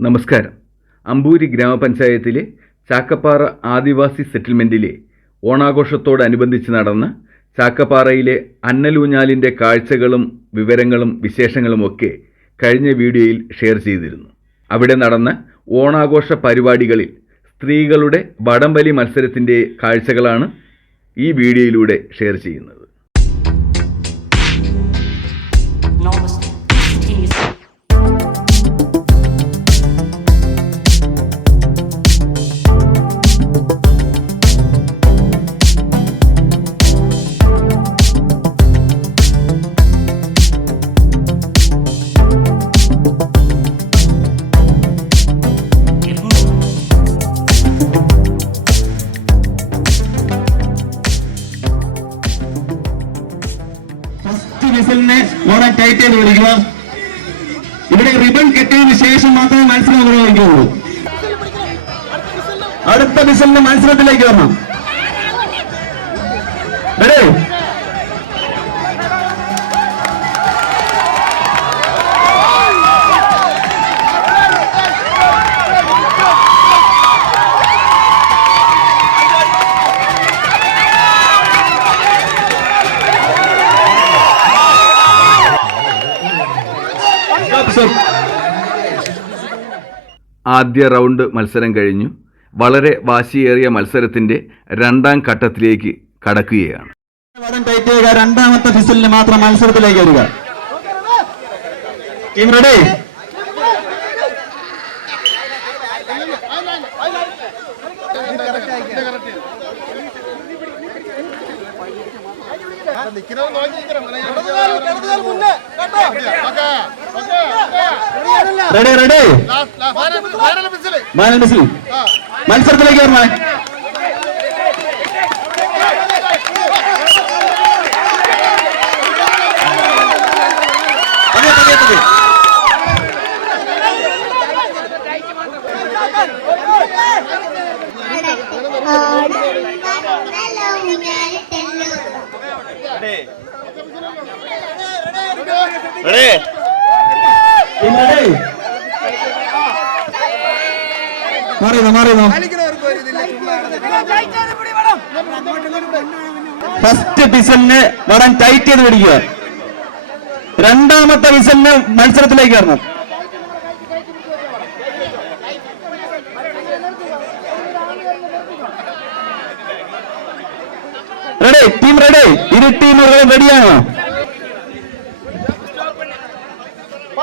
നമസ്കാരം. അമ്പൂരി ഗ്രാമപഞ്ചായത്തിലെ ചാക്കപ്പാറ ആദിവാസി സെറ്റിൽമെന്റിലെ ഓണാഘോഷത്തോടനുബന്ധിച്ച് നടന്ന ചാക്കപ്പാറയിലെ അന്നലൂഞ്ഞാലിന്റെ കാഴ്ചകളും വിവരങ്ങളും വിശേഷങ്ങളും ഒക്കെ കഴിഞ്ഞ വീഡിയോയിൽ ഷെയർ ചെയ്തിരുന്നു. അവിടെ നടന്ന ഓണാഘോഷ പരിപാടികളിൽ സ്ത്രീകളുടെ വടംവലി മത്സരത്തിന്റെ കാഴ്ചകളാണ് ഈ വീഡിയോയിലൂടെ ഷെയർ ചെയ്യുന്നത്. വിസിലിനെ ഓടാൻ ടൈറ്റ് ചെയ്ത് വിളിക്കുക ഇവിടെ റിബൺ കെട്ടിയതിനു ശേഷം മാത്രമേ മത്സരം നിർവഹിക്കുള്ളൂ അടുത്ത വിസിലിന് മത്സരത്തിലേക്ക് വരണം. ആദ്യ റൗണ്ട് മത്സരം കഴിഞ്ഞു. വളരെ വാശിയേറിയ മത്സരത്തിന്റെ രണ്ടാം ഘട്ടത്തിലേക്ക് കടക്കുകയാണ്. രണ്ടാമത്തെ ഫിസിലിന് മാത്രം മത്സരത്തിലേക്ക് വരിക. Team ready ready ready final Misl മത്സരത്തിലേക്ക് വരണേ. പതിയെ, പതിയെ, പതിയെ. ടീം റെഡി മാറിയോ മാറിയോ ഫസ്റ്റ് വിസലിന് വടം ടൈറ്റ് ചെയ്ത് പിടിക്കുക. രണ്ടാമത്തെ വിസലിന് മത്സരത്തിലേക്ക് കയറണം. റെഡി ടീം റെഡി ഇരു ടീമുകളും റെഡിയാണോ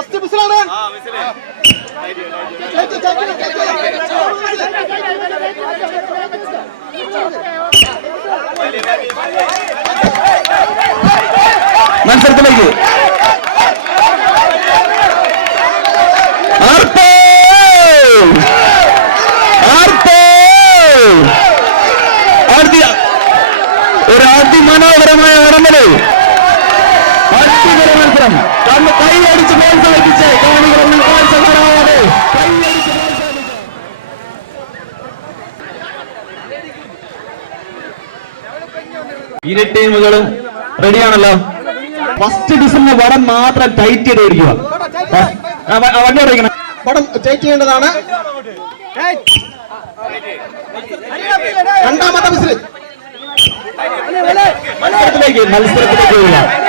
ఫస్ట్ మిసిలాడే மன்சரத்துலேக்கு அற்போ அற்போ ஒரு அதிமனோகரமான ஆரம்பலை അടിപൊളി മത്സരം. കണ്ണ് കൈയടിച്ച് പ്രോത്സാഹിപ്പിച്ച് കാണികളൊന്നും കാഴ്ച പ്രോത്സാഹിപ്പിച്ച് ഇരു ടീമുകളും റെഡിയാണല്ലോ ഫസ്റ്റ് ഡിസംബർ വടം മാത്രം ടൈറ്റ് ചെയ്ത് വ- വണ്ടി ഓടിക്കണം പടം ടൈറ്റ് ചെയ്യേണ്ടതാണ്. രണ്ടാമത്തെ മത്സരത്തിലേക്ക് മത്സരത്തിലേക്ക്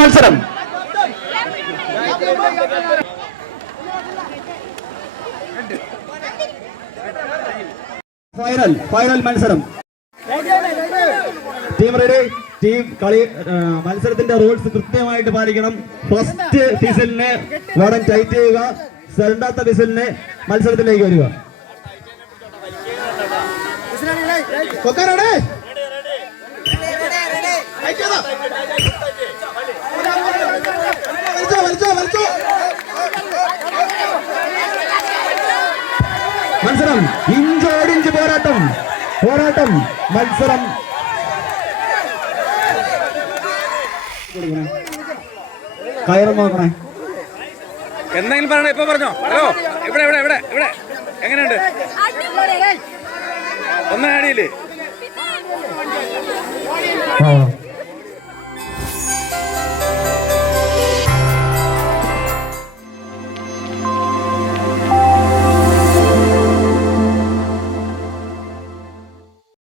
മത്സരം. ഫൈനൽ ഫൈനൽ മത്സരം. ടീം റെഡി ടീം കളി മത്സരത്തിന്റെ റൂൾസ് കൃത്യമായിട്ട് പാലിക്കണം. ഫസ്റ്റ് ഫിസിലിനെ വടം ടൈറ്റ് ചെയ്യുക. രണ്ടാമത്തെ ഫിസിലിനെ മത്സരത്തിലേക്ക് വരിക. കൊക്കാനാണ് മത്സരം ഇഞ്ചോടിഞ്ച് പോരാട്ടം. പോരാട്ടം മത്സരം. കയറ് നോക്കണേ. എന്തെങ്കിലും പറയണേ? ഇപ്പൊ പറഞ്ഞോ? ഹലോ ഇവിടെ ഇവിടെ ഇവിടെ ഇവിടെ. എങ്ങനെയുണ്ട്? ഒന്നും ആടിയില്ലേ ആ.